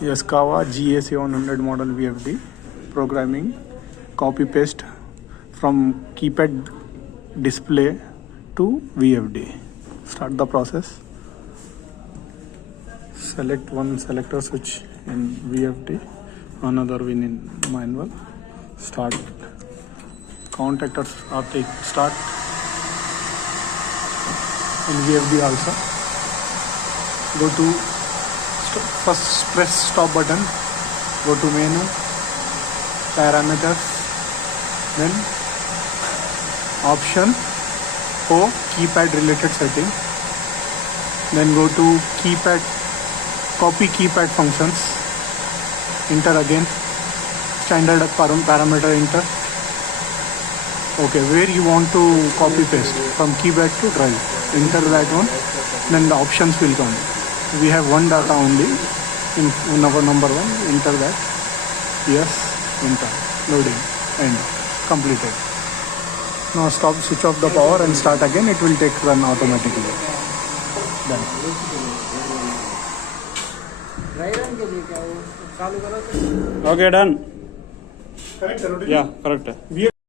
Yeskawa GA700 model VFD programming, copy paste from keypad display to VFD. Start the process. Select one selector switch in VFD, another one in manual. Start. Contactors are start in VFD also. Go to first press stop button, go to menu, parameters, then option for keypad related setting, then go to keypad, copy keypad functions, enter again, standard parameter enter. Okay, where you want to copy paste from keypad to drive, enter that one, then the options will come. We have one data only in our number one, enter that, yes, enter, loading, end, completed. Now stop, switch off the power and start again, it will take run automatically. Done. Okay, done. Correct, Yeah, correct.